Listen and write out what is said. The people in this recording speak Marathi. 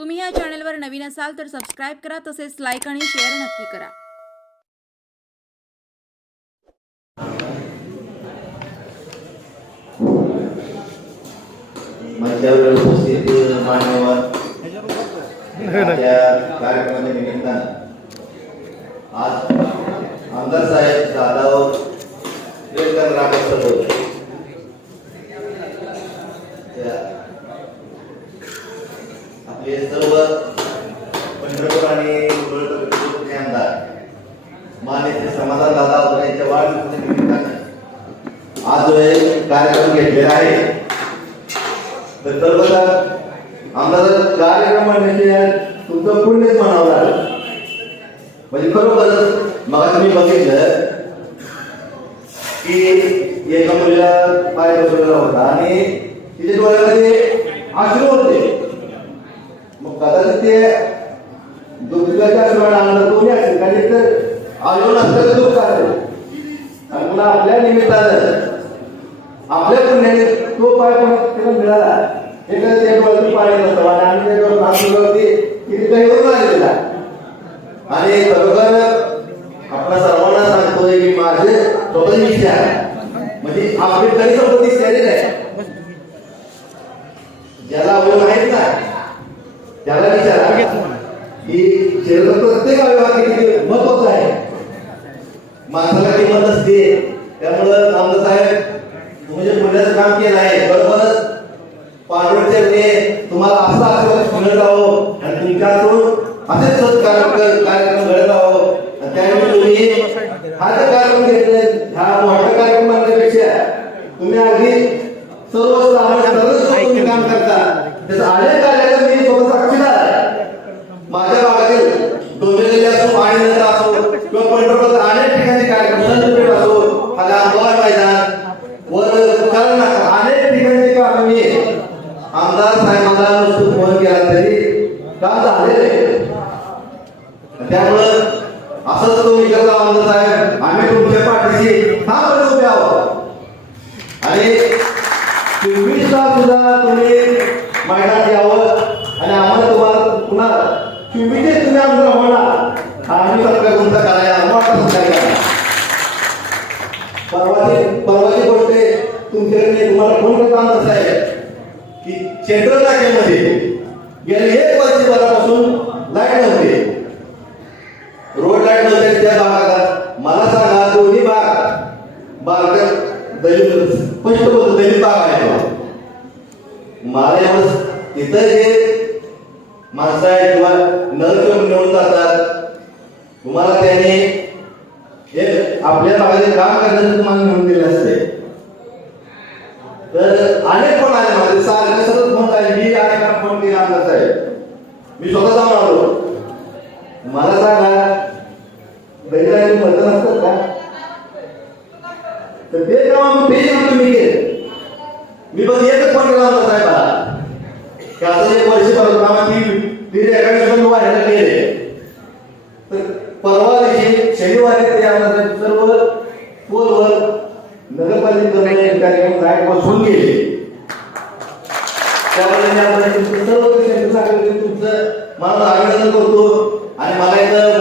तुम्ही या चॅनलवर नवीन असाल तर सबस्क्राईब करा तसेच लाईक आणि शेअर नक्की करा. मंचावर उपस्थित मान्यवर त्या कार्यक्रमाच्या निमित्तानं आज आमदार साहेब जाधव कीर्तन रामेश्वर होते त्या- हे सर्व पंढरपूर आणि उरळचे आमदार. मान्य समाधान दादा होते यांच्या वाढदिवसाच्या आज जो एक कार्यक्रम घेतलेला आहे तर सर्व आमचा जर कार्यक्रम म्हणजे तुमचं पुण्यच म्हणावं लागलं. म्हणजे खरोखरच मग तुम्ही बघितलं की एका मुलीला पाय बसवलेला होता आणि तिच्या डोळ्यामध्ये अश्रू होते. मग कदाचित ते दुःखाच्या अश्रू आणलं तो असेल? कारण तर अजून असलेलं दुःख असेल. आणि पुन्हा आपल्या निमित्तानं आपल्या पुण्याने तो पाय पुन्हा तिला मिळाला हे तर त्याच्यावरती पाणी नसतं. आणि आम्ही त्या डोळ्यात किती काही होऊन आलेला आणि खरोखर आपण सर्वांना सांगतोय की माझे स्वतःची इच्छा आहे. म्हणजे आपली तरी संपत्ती स्टॅलिन आहे? ज्याला अवयव आहेत ना त्याला विचारा. की शरीरात प्रत्येक अवयवात किती महत्वाचं आहे. माणसाला किंमत असते त्यामुळं आमदार साहेब तुम्ही जे पुण्याचं काम केलं आहे बरोबरच पांडुरचे तुम्हाला असं असं घडत राहो आणि तुमच्यातून असेच सत कार्यक्रम घडत राहो. आणि त्यावेळी तुम्ही हा जे कार्यक्रम घेतले हा मोठा कार्यक्रम म्हणण्यापेक्षा तुम्ही अगदी सर्व सामान्य सर्व तुम्ही काम करता त्याचं अनेक कार्याचं मी स्वतः साक्षीदार आहे माझ्या भागातील डोंबिवली असो आणि नगर असो किंवा पंढरपूर अनेक ठिकाणी कार्यक्रम संतपेठ असो खाली आंबोळा मैदान वर कारण अनेक ठिकाणी काम मी आमदार साहेबांना नुसतं फोन केला तरी काम झालेलं आहे त्यामुळं असं तो विचारला आमदार साहेब? आम्ही तुमच्या पाठीशी हा ठामपणे उभे आहोत. आणि चोवीसला सुद्धा तुम्ही मैदानात यावं आणि आम्हाला तुम्हाला पुन्हा चोवीसचे तुम्ही आमचं होणार आम्ही सरकार तुमचा करायला मोठा सहकार्य करा परवाची परवाची गोष्ट तुमच्याकडे तुम्हाला फोन करतो आमचं साहेब की सेंट्रल नाक्यामध्ये गेले एक वर्ष वर्षभरापासून लाइट नव्हते. रोड लाइट त्या भागात मला सांगा दोन्ही भाग बारकत दलित स्पष्ट बोलतो दलित भाग आहे मला एवढं तिथं जे माणसं आहेत किंवा नळ किंवा मिळून जातात तुम्हाला त्याने हे आपल्या भागाचे काम करण्याचं तुम्हाला मिळून दिले असते. तर अनेक फोन आले माझे सारखे सतत फोन आले मी अनेक फोन केला आहे. मी स्वतः जाऊन आलो मला सांगा दैवाचे मतदान असतात का? तर ते काम आम्ही पेज म्हणून तुम्ही केले. मी बघ एकच फोन केला आमदार साहेबाला. की असं एक वर्ष परत आम्हाला ती ती पण व्हायला गेले. तर परवा दिवशी शनिवारी ते आम्हाला सर्व पोलवर नगरपालिकेकडे एक कार्यक्रम लाइट बसवून गेले. त्यामुळे सर्व तुमचं मला अभिनंदन करतो. आणि मला इथं